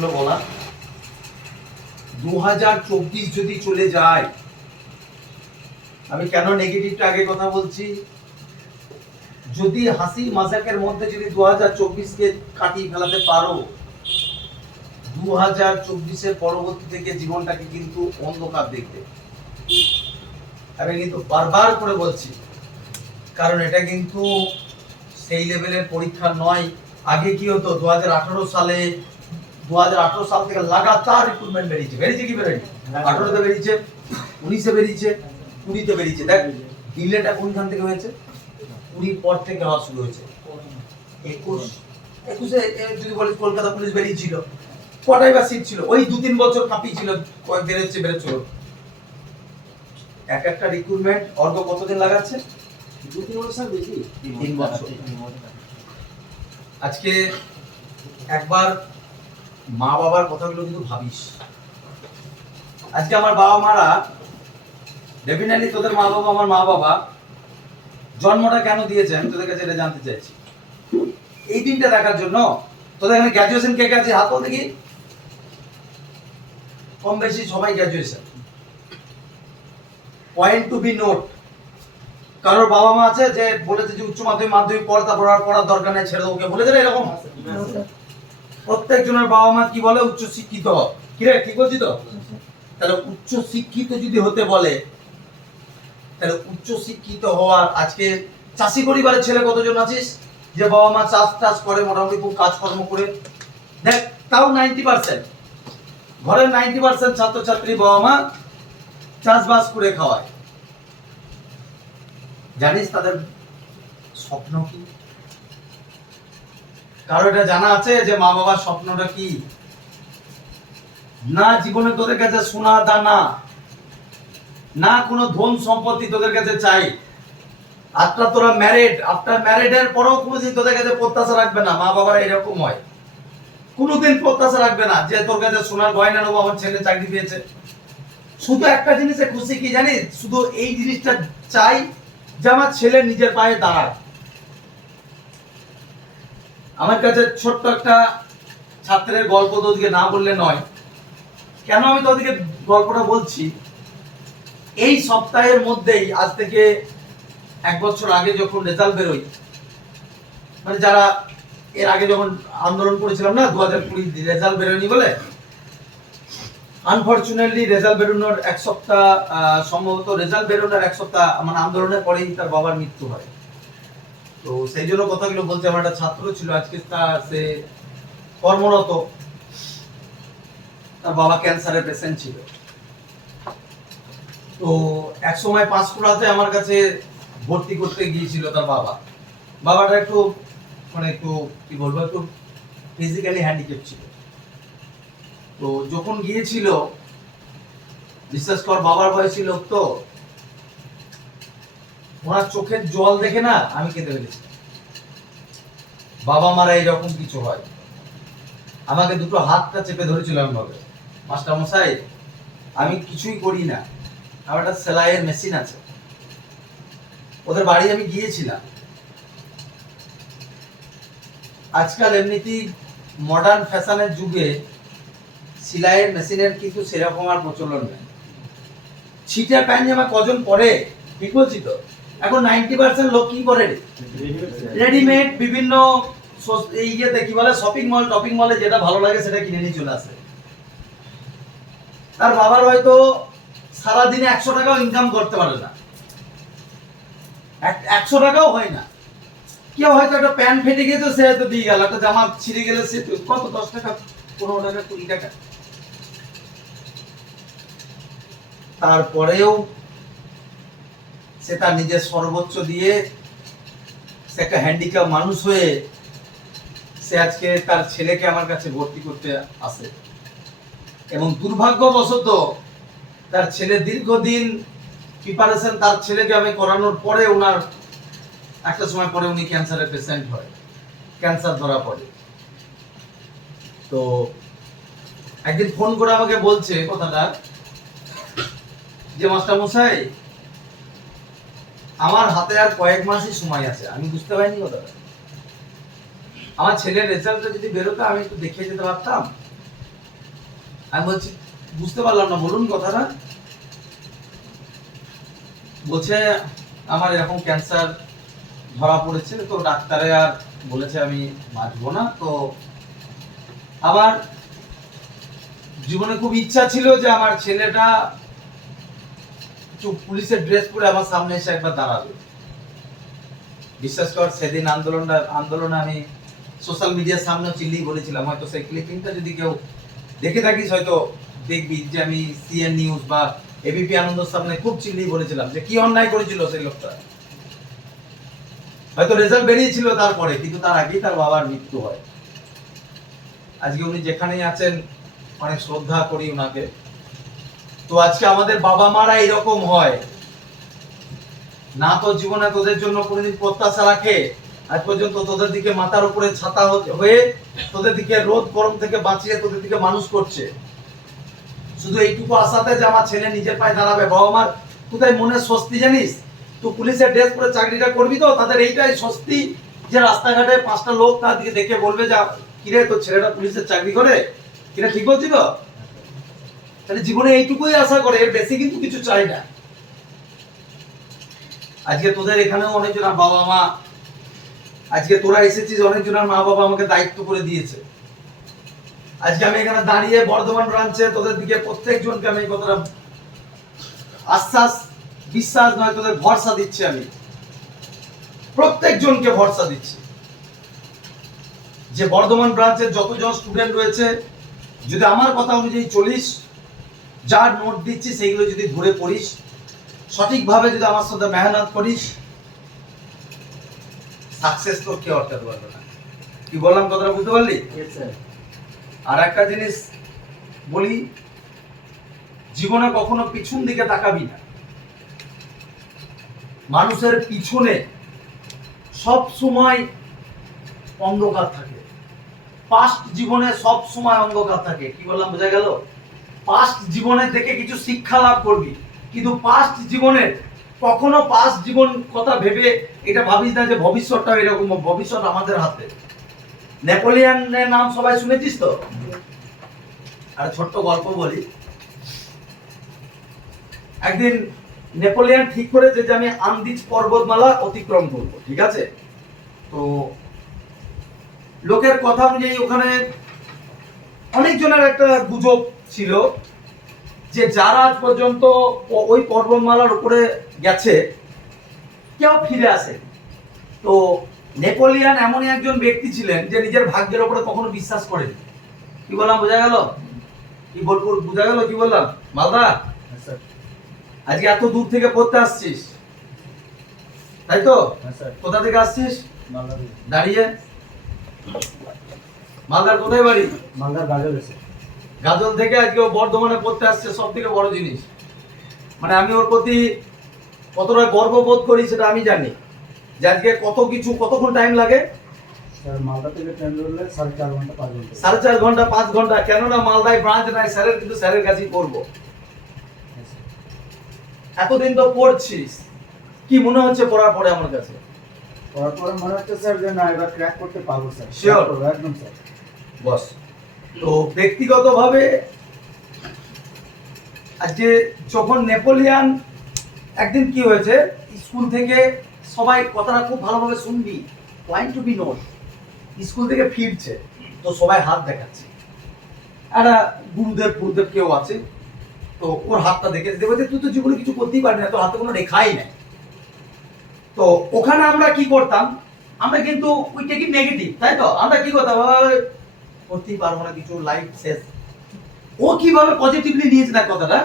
কথাগুলো বলা। দু হাজার চব্বিশ যদি চলে যায়, আমি কেন নেগেটিভটা আগে কথা বলছি? যদি হাসি মাজাকের মধ্যে যদি দু হাজার চব্বিশকে কাটিয়ে ফেলাতে পারো দু হাজার চব্বিশের পরবর্তী থেকে জীবনটাকে কিন্তু অন্ধকার দেখবে। আমি কিন্তু বারবার করে বলছি, কারণ এটা কিন্তু সেই লেভেলের পরীক্ষা নয়। আগে কি হতো? দু হাজার আঠারো সালে দু সাল থেকে লাগাতার রিক্রুটমেন্ট বেরিয়েছে বেরিয়েছে কি বেরোয়নি আঠারোতে বেরিয়েছে উনিশে বেরিয়েছে কুড়িতে বেরিয়েছে। দেখ ডিলেটা কোনখান থেকে হয়েছে? কুড়ির পর থেকে হওয়া শুরু হয়েছে। একুশ একুশে যদি বলিস কলকাতা পুলিশ বেরিয়েছিল। কটাই বা সিট ছিল? ওই দু তিন বছর কাঁপিয়ে ছিল কয়েক বেরোচ্ছে বেরোচ্ছিল এক একটা রিক্রুটমেন্ট অর্ধ কতদিন লাগাচ্ছে? দু তিন বছর বেশি। তিন বছর। আজকে একবার মা বাবার কথাগুলো কিন্তু ভাবিস। আজকে আমার বাবা মারা ডেফিনেটলি তোদের মা বাবা আমার মা বাবা জন্মটা কেন দিয়েছে আমি তোদের কাছে এটা জানতে চাইছি। এই দিনটা দেখার জন্য তোদের এখানে গ্র্যাজুয়েশন কে কে আছে, হাত তোল দেখি। কম বেশি সবাই graduation point to be noted কারোর বাবা মা আছে যে বলেছে যে উচ্চ মাধ্যমিক মাধ্যমিক পড়া, তারপর আর পড়ার দরকার নেই, ছেড়ে দেবো ওকে বলেছে এরকম? প্রত্যেক জনের বাবা মা কি বলে? উচ্চ শিক্ষিত। হ। কি রে ঠিক বলছি তো? তাহলে উচ্চ শিক্ষিত যদি হতে বলে, তাহলে উচ্চ শিক্ষিত হওয়ার আজকে চাষি পরিবারের ছেলে কতজন আছিস? যে বাবা মা চাষ টাস করে, মোটামুটি খুব কাজকর্ম করে। দেখ, তাও নাইনটি পার্সেন্ট ঘরের নাইনটি পার্সেন্ট ছাত্রছাত্রী বাবা মা চাষবাস করে খাওয়ায়। জানিস তাদের স্বপ্ন কি? কারও এটা জানা আছে যে মা বাবার স্বপ্নটা কি? না জীবনে তোদের কাছে সোনা দানা, না কোনো ধন সম্পত্তি তোদের কাছে চাই। আফটার তোরা ম্যারিড আফটার ম্যারিডের পরেও কোনোদিন তোদের কাছে প্রত্যাশা রাখবে না, মা বাবার এরকম হয়। কোনোদিন প্রত্যাশা রাখবে না যে তোর কাছে সোনার গয়না নেব, আমার ছেলে চাকরি পেয়েছে। শুধু একটা জিনিসে খুশি কি জানিস? শুধু এই জিনিসটা চাই যে আমার ছেলে নিজের পায়ে দাঁড়ায় আমার কাছে ছোট্ট একটা ছাত্রের গল্প তোদেরকে না বললে নয়। কেন আমি তোদেরকে গল্পটা বলছি? এই সপ্তাহের মধ্যেই, আজ থেকে এক বছর আগে যখন রেজাল্ট বেরোয় মানে যারা এর আগে যখন আন্দোলন করেছিলাম না দু হাজার কুড়ি রেজাল্ট বেরোয়নি বলে আনফরচুনেটলি রেজাল্ট বেরোনোর এক সপ্তাহ সম্ভবত রেজাল্ট বেরোনোর এক সপ্তাহ মানে আন্দোলনের পরেই তার বাবার মৃত্যু হয়। তো সেই জন্য কথাগুলো বলছে, আমার একটা ছাত্র ছিল, আজকে তার সে কর্মরত। তার বাবা ক্যান্সারের পেশেন্ট ছিল। তো এক সময় পাঁশকুড়াতে আমার কাছে ভর্তি করতে গিয়েছিল তার বাবা। বাবাটা একটু মানে একটু, কি বলব, একটু ফিজিক্যালি হ্যান্ডিক্যাপ ছিল। তো যখন গিয়েছিল, বিশ্বাস কর বাবার বয়সী লোক তো ওনার চোখের জল দেখে না আমি কেঁদে ফেলেছি। বাবা মারা এরকম কিছু হয়। আমাকে দুটো হাতটা চেপে ধরেছিল ভাবে মাস্টার মশাই, আমি কিছুই করি না। আমার একটা সেলাইয়ের মেশিন আছে। ওদের বাড়ি আমি গিয়েছিলাম। আজকাল এমনিতেই মডার্ন ফ্যাশনের যুগে সেলাইয়ের মেশিনের কিন্তু সেরকম আর প্রচলন নেই। ছিটা প্যান্ট জামা কজন পরে? ঠিক বলছি তো? এখন নাইনটি পার্সেন্ট লোক কি পরে রেডিমেড বিভিন্ন ইয়েতে কি বলে? শপিং মল টপিং মলে যেটা ভালো লাগে সেটা কিনে নিয়ে চলে আসে। তার বাবার হয়তো সারাদিনে একশো টাকাও ইনকাম করতে পারে না। একশো টাকাও হয় না। কেউ হয়তো একটা প্যান্ট ফেটে গিয়েছে, সে হয়তো দিয়ে গেল। একটা জামা ছিঁড়ে গেলে সে কত? দশ টাকা, পনেরো টাকা, কুড়ি টাকা। তারপরেও সে তার নিজের সর্বোচ্চ দিয়ে সে একটা হ্যান্ডিক্যাপ মানুষ হয়ে সে আজকে তার ছেলেকে আমার কাছে ভর্তি করতে আসে। এবং দুর্ভাগ্যবশত তার ছেলে দীর্ঘদিন প্রিপারেশন তার ছেলেকে আমি করানোর পরে ওনার একটা সময় পরে উনি ক্যান্সারের পেশেন্ট হয়। ক্যান্সার ধরা পড়ে। তো একদিন ফোন করে আমাকে বলছে কথাটা যে মাস্টার মশাই আমার হাতে আর কয়েক মাসই সময় আছে, আমি বুঝতে পারিনি কথাটা। আমার ছেলের রেজাল্টটা যদি বেরোতো, আমি একটু দেখিয়ে যেতে পারতাম। আমি বলছি, বুঝতে পারলাম না, বলুন কথাটা। বলছে, আমার এরকম ক্যান্সার ধরা পড়েছে, তো ডাক্তারে আর বলেছে আমি বাঁচবো না। তো আমার জীবনে খুব ইচ্ছা ছিল যে আমার ছেলেটা পুলিশের ড্রেস পরে আমার সামনে এসে একবার দাঁড়াবে। বিশ্বাস কর, সেদিন আন্দোলনটা, আন্দোলনে আমি সোশ্যাল মিডিয়ার সামনে বলেছিলাম, হয়তো সেই ক্লিপিংটা যদি কেউ দেখে থাকিস, হয়তো দেখবি যে আমি সিএন নিউজ বা এবিপি সামনে খুব বলেছিলাম যে কি অন্যায় করেছিল সেই লোকটা। হয়তো রেজাল্ট বেরিয়েছিল তারপরে, কিন্তু তার আগেই তার বাবার মৃত্যু হয়। আজকে উনি যেখানেই আছেন, অনেক শ্রদ্ধা করি ওনাকে তো আজকে আমাদের বাবা মারা এরকম হয়। না তো জীবনে তোদের জন্য কোনোদিন প্রত্যাশা রাখে, আজ পর্যন্ত তোদের দিকে মাথার উপরে ছাতা হয়ে তোদের দিকে রোদ গরম থেকে বাঁচিয়ে তোদের দিকে মানুষ করছে। শুধু এইটুকু আশাতে যে আমার ছেলে নিজের পায়ে দাঁড়াবে। বাবা মার কোথায় মনে স্বস্তি জানিস? তুই পুলিশের ড্রেস পরে চাকরিটা করবি তো? তাদের এইটাই স্বস্তি যে রাস্তাঘাটে পাঁচটা লোক তার দিকে দেখে বলবে যে, কিরে, তোর ছেলেটা পুলিশের চাকরি করে? কিরে, ঠিক বলছি তো? তাহলে জীবনে এইটুকুই আশা করে, এর বেশি কিন্তু কিছু চাই না। আজকে তোদের এখানেও অনেকজনের বাবা মা আজকে তোরা এসেছিস, অনেকজনের মা বাবা আমাকে দায়িত্ব করে দিয়েছে। আজকে আমি এখানে দাঁড়িয়ে বর্ধমান ব্রাঞ্চে তোদের দিকে প্রত্যেকজনকে আমি কথাটা আশ্বাস, বিশ্বাস নয়, তোদের ভরসা দিচ্ছি আমি। প্রত্যেকজনকে ভরসা দিচ্ছি। যে বর্ধমান ব্রাঞ্চের যতজন স্টুডেন্ট রয়েছে, যদি আমার কথা অনুযায়ী চলিস যার নোট দিচ্ছি সেইগুলো যদি ধরে পড়িস সঠিকভাবে যদি আমার সাথে মেহনত করিস সাকসেস তোর কেউ অর্থাৎ পারবে না। কি বললাম কথাটা বুঝতে পারলি? আর একটা জিনিস বলি জীবনে কখনো পিছন দিকে তাকাবি না। মানুষের পিছনে সব সময় অন্ধকার থাকে। পাস্ট জীবনে সব সময় অন্ধকার থাকে। কি বললাম বোঝা গেল? পাস্ট জীবনে থেকে কিছু শিক্ষা লাভ করবি। কিন্তু পাস্ট জীবনের কখনো পাস্ট জীবন কথা ভেবে এটা ভাবিস না যে ভবিষ্যৎটা এরকম, ভবিষ্যৎ আমাদের হাতে। নেপোলিয়ানের নাম সবাই শুনেছিস তো? আর ছোট্ট গল্প বলি। একদিন নেপোলিয়ান ঠিক করেছে যে আমি আন্দিজ পর্বতমালা অতিক্রম করব, ঠিক আছে? তো লোকের কথা অনুযায়ী ওখানে অনেকজনের একটা গুজব ছিল যে যারা আজ পর্যন্ত ওই পর্বতমালার উপরে গেছে কেউ ফিরে আসে তো নেপোলিয়ান এমনই একজন ব্যক্তি ছিলেন যে নিজের ভাগ্যের উপরে কখনো বিশ্বাস করেন। কি বললাম বোঝা গেল? কি বোলপুর বোঝা গেল? কি বললাম? মালদা? sir. আজকে এত দূর থেকে পড়তে আসছিস। তাই তো? sir. কোথা থেকে আসছিস? মালদা দাঁড়িয়ে। মালদার কোথায় বাড়ি? মালদার এসে গাজল থেকে আজকে বর্ধমানে পড়তে আসছে সব থেকে বড় জিনিস। মানে আমি ওর প্রতি কতটা গর্ববোধ করি সেটা আমি জানি। যে আজকে কত কিছু কতক্ষণ টাইম লাগে? মালদা থেকে ট্রেন ধরলে সাড়ে চার ঘণ্টা পাঁচ ঘণ্টা। সাড়ে চার ঘণ্টা পাঁচ ঘণ্টা। কেননা মালদায় ব্রাঞ্চ নাই স্যারের কিন্তু স্যারের কাছেই পড়ব। এতদিন তো পড়ছিস। কি মনে হচ্ছে পড়ার পরে আমার কাছে? পড়ার পরে মনে হচ্ছে স্যার যে না এবার ক্র্যাক করতে পারব স্যার। করব, একদম স্যার। বস। তো ব্যক্তিগতভাবে আজকে যখন নেপোলিয়ান, একদিন কি হয়েছে, স্কুল থেকে সবাই কথাটা খুব ভালোভাবে শুনবি point to be noted school থেকে ফিরছে, তো সবাই হাত দেখাচ্ছে। একটা গুরুদেব গুরুদেব কেউ আছে, তো ওর হাতটা দেখে দেখবে যে, তুই তো জীবনে কিছু করতেই পারবি না, তোর হাতে কোনো রেখাই নেই। তো ওখানে আমরা কি করতাম, আমরা কিন্তু উই টেক ইট নেগেটিভ তাই তো? আমরা কি করতাম করতেই পারব না কিছু লাইফ শেষ। ও কীভাবে পজিটিভলি নিয়েছে তার কথাটা?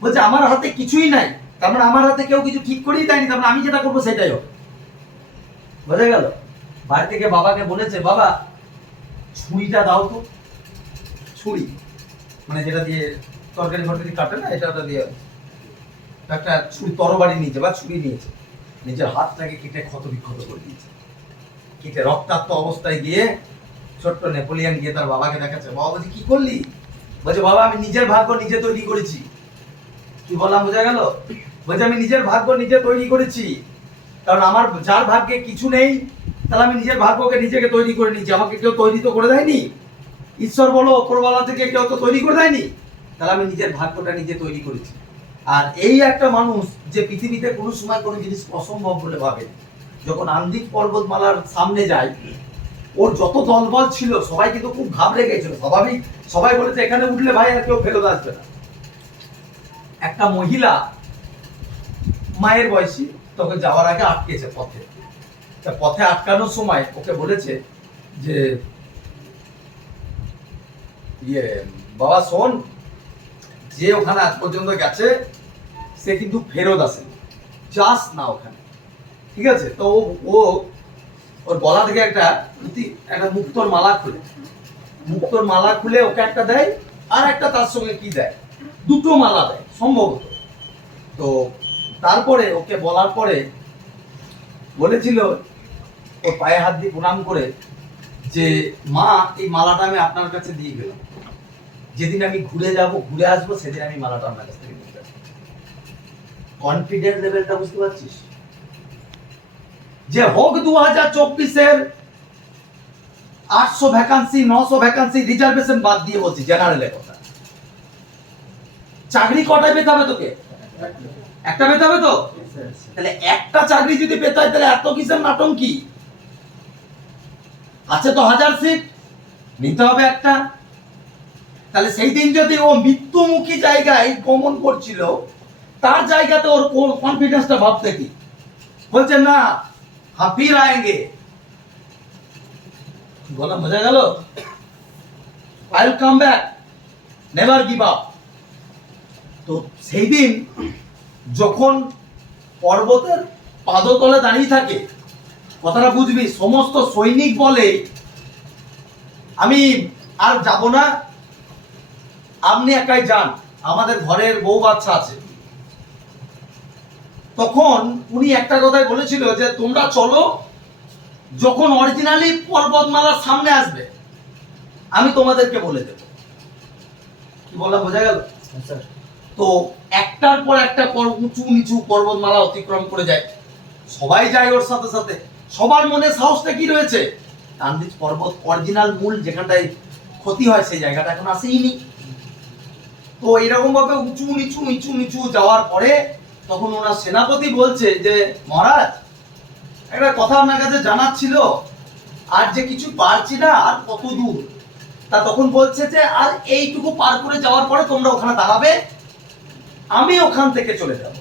বলছে, আমার হাতে কিছুই নাই। তার মানে আমার হাতে কেউ কিছু ঠিক করেই দেয়নি। তার মানে আমি যেটা করব সেটাই হোক। বোঝা গেল? বাড়ি থেকে বাবাকে বলেছে, বাবা, ছুরিটা দাও তো। ছুরি? মানে যেটা দিয়ে তরকারি ফরকারি কাটে না, এটা ওটা দিয়ে একটা ছুরি তরবারি নিয়েছে বা ছুরি নিয়েছে। নিজের হাতটাকে কেটে ক্ষত বিক্ষত করে দিয়েছে। কেটে রক্তাক্ত অবস্থায় গিয়ে ছোট্ট নেপোলিয়ান গিয়ে তার বাবাকে দেখাচ্ছে। বাবা বলছে, কি করলি? বলছে, বাবা, আমি নিজের ভাগ্য নিজে তৈরি করেছি। কি বললাম, বোঝা গেল? বলছে, আমি নিজের ভাগ্য নিজে তৈরি করেছি। কারণ আমার যার ভাগ্যে কিছু নেই, তাহলে আমি নিজের ভাগ্যকে নিজেকে তৈরি করে নিয়েছি। আমাকে কেউ তৈরি তো করে দেয়নি? ঈশ্বর বলো ওপরওয়ালা থেকে কেউ তো তৈরি করে দেয়নি? তাহলে আমি নিজের ভাগ্যটা নিজে তৈরি করেছি। আর এই একটা মানুষ যে পৃথিবীতে কোনো সময় কোনো জিনিস অসম্ভব বলে ভাবে। যখন আন্দিক পর্বতমালার সামনে যায় ওর যত দলবল ছিল, সবাই কিন্তু খুব ঘাবড়ে গেছিল। স্বাভাবিক, সবাই বলেছে, এখানে উঠলে ভাই আর কেউ ফেরত আসবে না। একটা মহিলা, মায়ের বয়সী, তোকে যাওয়ার আগে আটকেছে পথে। তা পথে আটকানোর সময় ওকে বলেছে যে ইয়ে বাবা, শোন, যে ওখানে আজ পর্যন্ত গেছে, সে কিন্তু ফেরত আসে যাস না ওখানে। ঠিক আছে? তো ও ওর গলা থেকে একটা একটা মুক্তোর মালা খুলে। মুক্তোর মালা খুলে ওকে একটা দেয়, আর একটা তার সঙ্গে কি দেয়? দুটো মালা দেয়, সম্ভবত। তো তারপরে ওকে বলার পরে বলেছিল, ওর পায়ে হাত দিয়ে প্রণাম করে যে, মা, এই মালাটা আমি আপনার কাছে দিয়ে গেলাম। যেদিন আমি ঘুরে যাব, ঘুরে আসব, সেদিন আমি মালাটা আপনার কাছ থেকে কনফিডেন্স লেভেলটা বুঝতে পারছিস? যে হোক দু হাজার চব্বিশের আটশো ভ্যাকান্সি নশো ভ্যাকান্সি রিজার্ভেশন বাদ দিয়ে বলছি জেনারেলের কথা। চাকরি কটায় পেতে হবে তোকে? একটা পেতে হবে তো? তাহলে একটা চাকরি যদি পেতে হয়, তাহলে এত কিসের নাটক কি? আছে তো হাজার সিট নিতে হবে একটা। তাহলে সেই দিন যদি ও মৃত্যুমুখী জায়গায় গমন করছিল, তার জায়গাতে ওর কনফিডেন্সটা ভাবতে কি? বলছে, না হাফির আয়েঙ্গে বলা বোঝা গেল I come back never give up তো সেই দিন যখন পর্বতের পাদতলে দাঁড়িয়ে থাকে, কথাটা বুঝবি, সমস্ত সৈনিক বলে, আমি আর যাব না। আপনি একাই যান। আমাদের ঘরের বউ বাচ্চা আছে। তখন উনি একটা কথাই বলেছিল যে তোমরা চলো যখন অরিজিনালি পর্বতমালার সামনে আসবে আমি তোমাদেরকে বলে দেব। কি বললাম বোঝা গেল? তো একটার পর একটা পর- উঁচু নিচু পর্বতমালা অতিক্রম করে যায়। সবাই যায় ওর সাথে সাথে। সবার মনে সাহসটা কি রয়েছে? কান্দিজ পর্বত অরিজিনাল মূল যেখানটায় ক্ষতি হয় সেই জায়গাটা এখন আসেইনি তো এরকম ভাবে উঁচু নিচু নিচু নিচু যাওয়ার পরে তখন ওনার সেনাপতি বলছে যে, মহারাজ, একটা কথা আপনার কাছে জানার ছিল। আর যে কিছু পারছি না, আর কত দূর? তা তখন বলছে যে, আর এইটুকু পার করে যাওয়ার পরে তোমরা ওখানে দাঁড়াবে। আমি ওখান থেকে চলে যাব।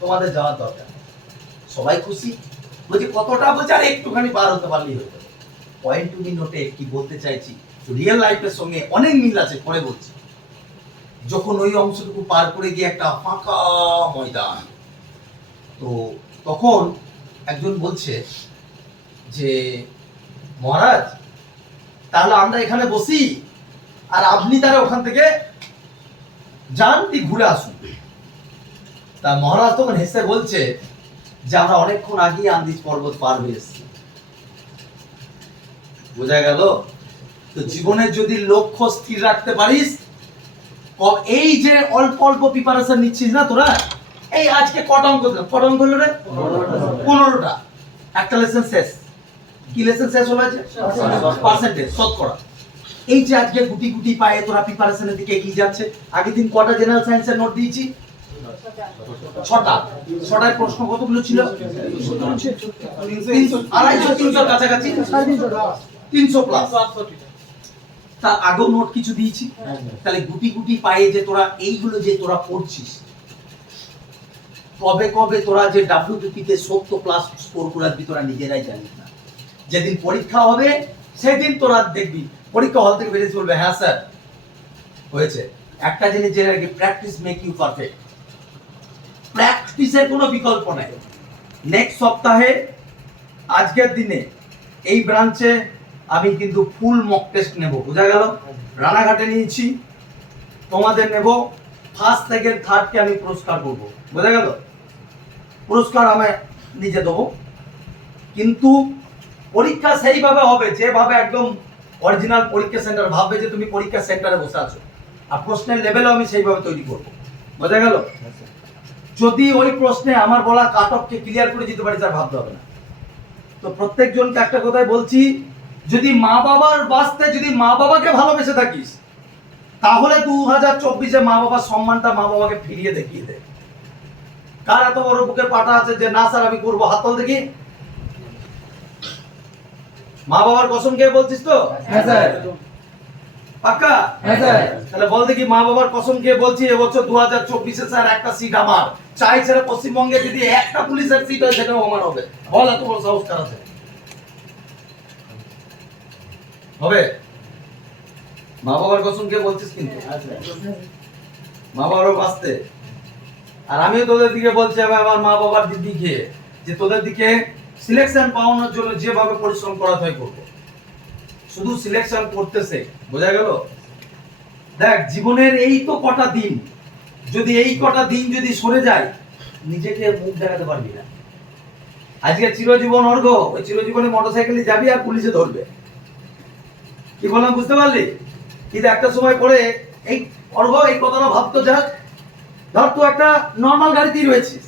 তোমাদের যাওয়ার দরকার সবাই খুশি। বলছি, কতটা বলছে? আর একটুখানি পার হতে পারলেই হতো। পয়েন্ট টু বি নোটে কি বলতে চাইছি রিয়েল লাইফের সঙ্গে অনেক মিল আছে, পরে বলছি। যখন ওই অংশটুকু পার করে গিয়ে একটা ফাঁকা ময়দান, তো তখন একজন বলছে যে, মহারাজ, তাহলে আমরা এখানে বসি আর আপনি তারা ওখান থেকে যান ঘুরে আসুন। তা মহারাজ তখন হেসে বলছে যে, আমরা অনেকক্ষণ আগেই আন্দিজ পর্বত পার হয়ে এসেছি। বোঝা গেল? তো জীবনের যদি লক্ষ্য স্থির রাখতে পারিস এই যে অল্প অল্প প্রিপারেশন নিচ্ছিস না তোরা? এই আজকে কটা অঙ্ক? কটা অঙ্ক হলো রে? পনেরোটা। একটা লেসন শেষ। কি লেসন শেষ হলো আছে পার্সেন্টেজ শতকরা। এই যে আজকে গুটি গুটি পায়ে তোরা প্রিপারেশনের দিকে এগিয়ে যাচ্ছে আগের দিন কটা জেনারেল সায়েন্সের নোট দিয়েছি? ছটা। ছটায় প্রশ্ন কতগুলো ছিল? তিনশো আড়াইশো তিনশোর কাছাকাছি। তিনশো। প্লাস তার আগেও নোট কিছু দিয়েছি। তাহলে গুটি গুটি পায়ে যে তোরা এইগুলো যে তোরা পড়ছিস কবে কবে তোরা যে ডাব্লিউপিতে সত্য প্লাস স্কোর করে আসবি তোরা নিজেরাই জানিস না। যেদিন পরীক্ষা হবে সেদিন তোরা দেখবি। পরীক্ষা হল থেকে বেরিয়ে বলবে হ্যাঁ স্যার হয়েছে। একটা জিনিস জেনে রাখি প্র্যাকটিস মেক ইউ পারফেক্ট প্র্যাকটিসের কোনো বিকল্প নাই। নেক্সট সপ্তাহে আজকের দিনে এই ব্রাঞ্চে আমি কিন্তু ফুল মক টেস্ট নেব, বোঝা গেল? রানাঘাটে নিয়েছি, তোমাদের নেব ফার্স্ট সেকেন্ড থার্ডকে আমি পুরস্কার করব, বোঝা গেল? পুরস্কার আমি নিজে দেবো। কিন্তু পরীক্ষা সেইভাবে হবে, যেভাবে একদম অরিজিনাল পরীক্ষা সেন্টার ভাববে যে তুমি পরীক্ষা সেন্টারে বসে আছো। আর প্রশ্নের লেভেলও আমি সেইভাবে তৈরি করব, বোঝা গেল? যদি ওই প্রশ্নে আমার বলা কাট অফকে ক্লিয়ার করে দিতে পারি, তার ভাবতে হবে না। তো প্রত্যেকজনকে একটা কথাই বলছি যদি মা বাবার বাঁচতে যদি মা বাবাকে ভালোবেসে থাকিস তাহলে দু হাজার চব্বিশে মা বাবার সম্মানটা মা বাবাকে ফিরিয়ে দেখিয়ে দে। কার এত বড় বুকের পাটা আছে যে না স্যার আমি করব। হাত দেখি। মা বাবার কসম কে বলছিস তো? হ্যাঁ স্যার। পাক্কা? হ্যাঁ তাহলে বল দেখি মা বাবার কসম কে বলছি এবছর দু হাজার চব্বিশে স্যার একটা সিট আমার। চাই ছেড়ে পশ্চিমবঙ্গে যদি একটা পুলিশের সিট হয় সেটাও আমার হবে। বল এত বড় সাহস কার আছে হবে? মা বাবার কসম কে বলছিস কিন্তু? মা বাবারও বাঁচতে। আর আমিও তোদের দিকে বলছি আমি আমার মা বাবার দিদি খেয়ে যে তোদের দিকে সিলেকশন পাওয়ানোর জন্য যেভাবে পরিশ্রম করা হয় করব। শুধু সিলেকশন করতেছে বোঝা গেল? দেখ জীবনের এই তো কটা দিন। যদি এই কটা দিন যদি সরে যায় নিজেকে মুখ দেখাতে পারবি না। আজকে চিরজীবন অর্ঘ ওই চিরজীবনে মোটরসাইকেলে যাবি আর পুলিশে ধরবে। কি বললাম বুঝতে পারলি? কিন্তু একটা সময় পরে এই অর্ঘ এই কথাটা ভাবতো যাক ধর তুই একটা নর্মাল গাড়িতেই রয়েছিস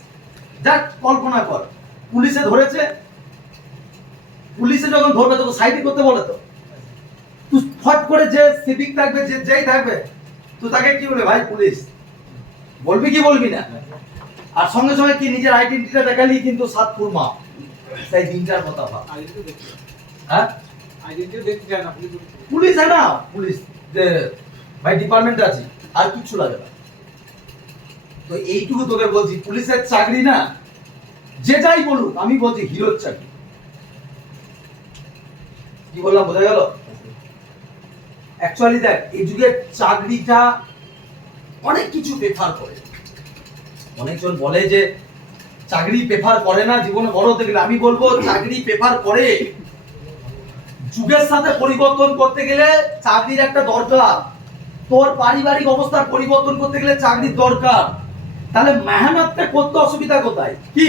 যাক কল্পনা কর পুলিশে ধরেছে। পুলিশে যখন ধরবে তোকে সাইডে করতে বলে তো। তুই ফট করে যে সিভিক থাকবে যে যেই থাকবে তুই তাকে কি বলে ভাই পুলিশ বলবি কি বলবি না? আর সঙ্গে সঙ্গে কি নিজের আইডেন্টিটা দেখালি কিন্তু সাত ফুরমা সেই দিনটার কথা ভাব। হ্যাঁ? পুলিশ है না পুলিশ, যে ভাই ডিপার্টমেন্টে আছি, আর কিচ্ছু লাগে না। তো এইটুকু তোকে বলছি, পুলিশের চাকরি না, যে যাই বলুক, আমি বলছি হিরোর চাকরি। কি বললাম, বোঝা গেল? অ্যাকচুয়ালি দেখ এই যুগের চাকরিটা অনেক কিছু প্রেফার করে। অনেকজন বলে যে, চাকরি প্রেফার করে না, জীবনে বড় হতে গেলে। আমি বলব, চাকরি প্রেফার করে যুগের সাথে পরিবর্তন করতে গেলে চাকরির একটা দরকার। তোর পারিবারিক অবস্থার পরিবর্তন করতে গেলে চাকরির দরকার। তাহলে মেহনতটা করতে অসুবিধা কোথায়? কি?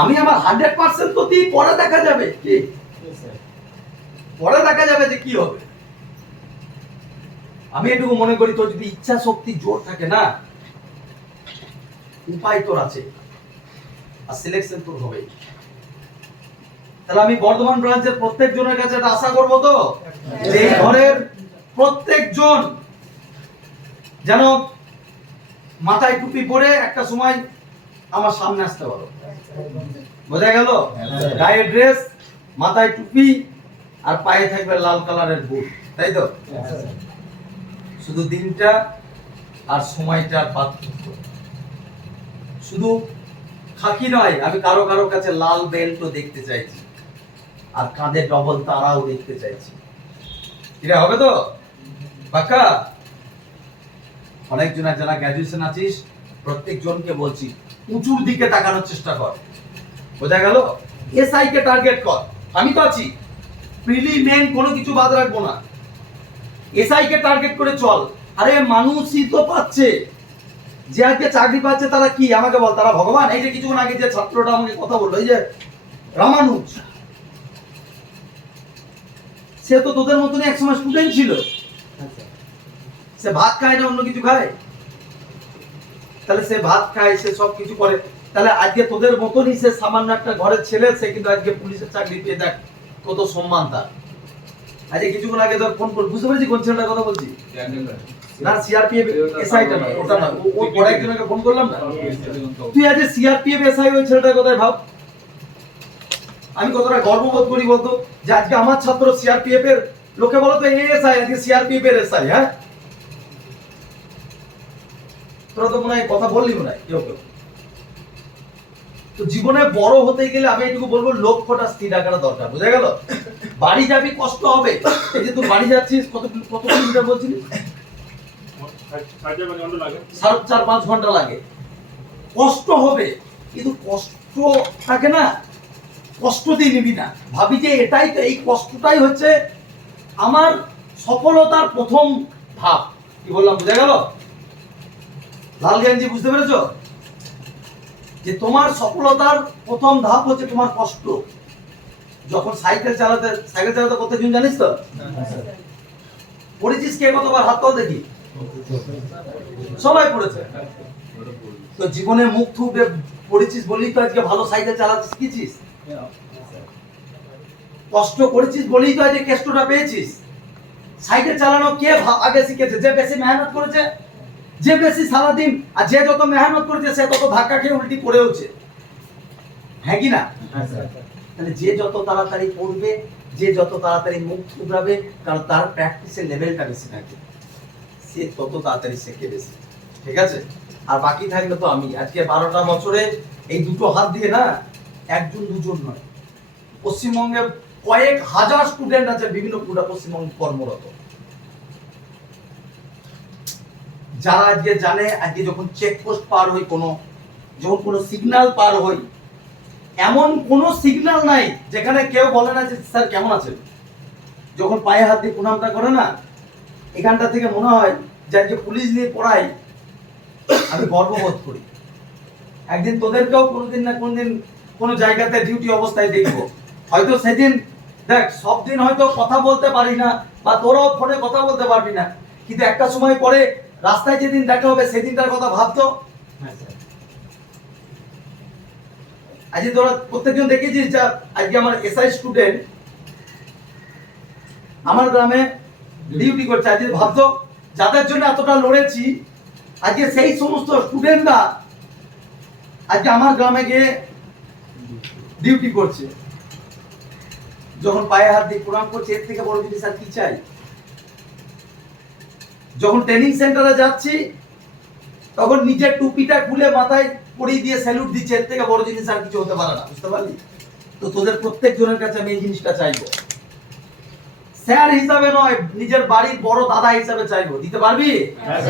আমি আমার হান্ড্রেড পার্সেন্ট তো দিই, পরে দেখা যাবে। কি? পরে দেখা যাবে যে কি হবে। আমি এটুকু মনে করি, তোর যদি ইচ্ছা শক্তি জোর থাকে না, উপায় তোর আছে। আর সিলেকশন তোর হবেই। তাহলে আমি বর্ধমান ব্রাঞ্চের প্রত্যেক জনের কাছে একটা আশা করব তো, যে এই ঘরের প্রত্যেকজন যেন মাথায় টুপি পরে একটা সময় আমার সামনে আসতে পারো। বোঝা গেল? গায়ে ড্রেস মাথায় টুপি আর পায়ে থাকবে লাল কালারের বুট, তাই তো? শুধু দিনটা আর সময়টার পার্থক্য শুধু খাকি নয়, আমি কারও কারও কাছে লাল বেল্টও দেখতে চাইছি। আর কাঁধে ডবল তারাও দেখতে চাইছি। এটা হবে তো? পাক্কা? অনেকজন যারা গ্র্যাজুয়েশন আছিস প্রত্যেক জনকে বলছি, উঁচুর দিকে তাকানোর চেষ্টা কর। বোঝা গেল? এসআই কে টার্গেট কর। আমি তো আছি। প্রিলি মেন কোনো কিছু বাদ রাখব না। এসআই কে টার্গেট করে চল। আরে, মানুষই তো পাচ্ছে। যে আজকে চাকরি পাচ্ছে, তারা কি? আমাকে বল, তারা ভগবান? এই যে কিছুক্ষণ আগে যে ছাত্রটা আমাকে কথা বলল, এই যে রামানুজ। সে তো তোদের মতনই একসময় স্টুডেন্ট ছিল। সে ভাত খায় না অন্য কিছু খায়? তাহলে সে ভাত খায় সে সব কিছু করে। তাহলে আজকে তোদের মতনই সে সামান্য একটা ঘরের ছেলে সে কিন্তু আজকে পুলিশের চাকরি পেয়ে দেখ কত সম্মান তার। আজকে কিছুক্ষণ আগে ধর ফোন করে বুঝতে পেরেছি কোন ছেলেটার কথা বলছি? না সিআরপিএফ এসআইটা না ওটা না ও- পরে একজনকে ফোন করলাম না? তুই আজ সিআরপিএফ এসআই ওই ছেলেটার কথাই ভাব। আমি কতটা গর্ববোধ করি বলতো? যে আজকে আমার ছাত্র সিআরপিএফ এর, লোকে বলো তো এএসআই আজকে সিআরপিএফ এর এসআই হ্যাঁ? তোরা তো মনে হয় কথা বললি মনে হয়, কেউ কেউ। তো জীবনে বড় হতে গেলে আমি এটুকু বলব, লক্ষ্যটা স্থির রাখাটা দরকার, বুঝা গেল? বাড়ি যাবি, কষ্ট হবে। এই যে তুই বাড়ি যাচ্ছিস, কত কত কিলোমিটার বলছিলি? সাড়ে চার, পাঁচ ঘণ্টা লাগে। কষ্ট হবে, কিন্তু কষ্ট থাকে না। কষ্ট দিয়ে নিবি না। ভাবি যে এটাই তো, এই কষ্টটাই হচ্ছে আমার সফলতার প্রথম ধাপ। কি বললাম, বুঝা গেল? লাল গেঞ্জি বুঝতে পেরেছ? যে তোমার সফলতার প্রথম ধাপ হচ্ছে তোমার কষ্ট। যখন সাইকেল চালাতে সাইকেল চালাতে করতে কতজন জানিস তো? পড়েছিস কে কতবার? হাত তাও দেখি। সবাই পড়েছে। তো জীবনে মুখ থুকে পড়েছিস বলি তো আজকে ভালো সাইকেল চালাতে শিখেছিস। কষ্ট করেছিস বলেই তো আজ এই কেষ্টটা পেয়েছিস। সাইকেল চালানো কে আগে শিখেছে? যে বেশি মেহনত করেছে যে বেশি সারাদিন আর যে যত মেহনত করেছে সে তত ধাক্কা খেয়ে উল্টি পড়েওছে। হ্যাঁ কি না? হ্যাঁ তাহলে যে যত তাড়াতাড়ি পড়বে যে যত তাড়াতাড়ি মুখ থুবড়াবে কারণ তার প্র্যাকটিসের লেভেলটা বেশি থাকে। সে তত তাড়াতাড়ি শেখে বেশি। ঠিক আছে? আর বাকি থাকলে তো আমি। আজকে বারোটা বছরে এই দুটো হাত দিয়ে না একজন, দুজন নয়। পশ্চিমবঙ্গে কয়েক হাজার স্টুডেন্ট আছে বিভিন্ন পুরা পশ্চিমবঙ্গ কর্মরত। যারা আজকে জানে, আজকে যখন চেকপোস্ট পার হই, কোনো, যখন কোনো সিগন্যাল পার হই, এমন কোনো সিগন্যাল নাই যেখানে কেউ বলে না যে, স্যার, কেমন আছেন? যখন পায়ে হাত দিয়ে প্রণামটা করে না, এখানটা থেকে মনে হয় যে আজকে পুলিশ নিয়ে পড়াই। আমি গর্ববোধ করি। একদিন তোদেরকেও কোনোদিন না কোনোদিন কোনো জায়গাতে ডিউটি অবস্থায় দেখব। হয়তো সেদিন দেখ সব দিন হয়তো কথা বলতে পারি না বা তোরাও ফোনে কথা বলতে পারবি না। কিন্তু একটা সময় পরে রাস্তায় যেদিন দেখা হবে সেদিনটার কথা ভাবতো। হ্যাঁ আজকে তোরা প্রত্যেকজন দেখেছিস যা আজকে আমার এসআই স্টুডেন্ট আমার গ্রামে ডিউটি করছে আজকে ভাবতো যাদের জন্য এতটা লড়েছি আজকে সেই সমস্ত স্টুডেন্টরা আজকে আমার গ্রামে গিয়ে ডিউটি করছে। যখন পায়ে হাত দিয়ে প্রণাম করছে এর থেকে বড় জিনিস আর কি চাই? যখন ট্রেনিং সেন্টারে যাচ্ছি তখন নিজের টুপিটা খুলে মাথায় পরিয়ে দিয়ে স্যালুট দিচ্ছে এর থেকে বড় জিনিস আর কিছু হতে পারে না বুঝতে পারলি? তো তোদের প্রত্যেক জনের কাছে আমি এই জিনিসটা চাইব। স্যার হিসাবে নয় নিজের বাড়ির বড় দাদা হিসাবে চাইব। দিতে পারবি? হ্যাঁ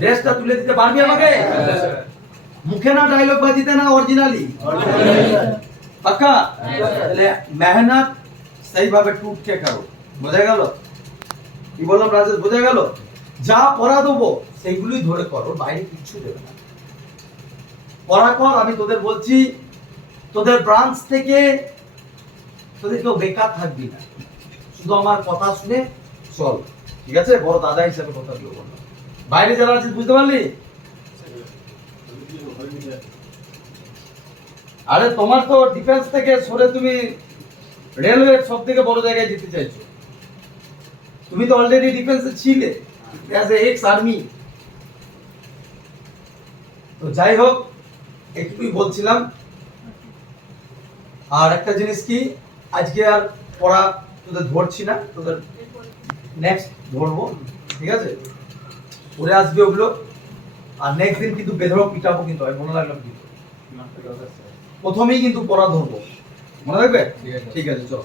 ড্রেসটা তুলে দিতে পারবি আমাকে? মুখে না ডায়লগ বাজিতে না অরিজিনালি পাক্কা? তাহলে মেহনত সেইভাবে টুট কে করো। বোঝা গেল? কি বললাম রাজেশ, বোঝা গেল? যা পড়া দেবো, সেইগুলোই ধরে করো বাইরে কিচ্ছু দেবে না। পড়া কর আমি তোদের বলছি, তোদের ব্রাঞ্চ থেকে তোদের কেউ বেকার থাকবি না। শুধু আমার কথা শুনে চল, ঠিক আছে? বড় দাদা হিসাবে কথাগুলো বললাম বাইরে যারা আছিস, বুঝতে পারলি? আরে তোমার তো ডিফেন্স থেকে সরে তুমি রেলওয়ে সব থেকে বড় জায়গায় যেতে চাইছো। তুমি তো অলরেডি ডিফেন্সে ছিলে অ্যাজ এ এক্স আর্মি তো যাই হোক একটুই বলছিলাম। আর একটা জিনিস কি, আজকে আর পড়া তোদের ধরছি না, তোদের নেক্সট ধরবো, ঠিক আছে? পরে আসবে ওগুলো, আর নেক্সট দিন কিন্তু বেধড়ক পিটাবো কিন্তু, আমি মনে লাগল কিন্তু। প্রথমেই কিন্তু পড়া ধরবো মনে রাখবে ঠিক আছে। চলো।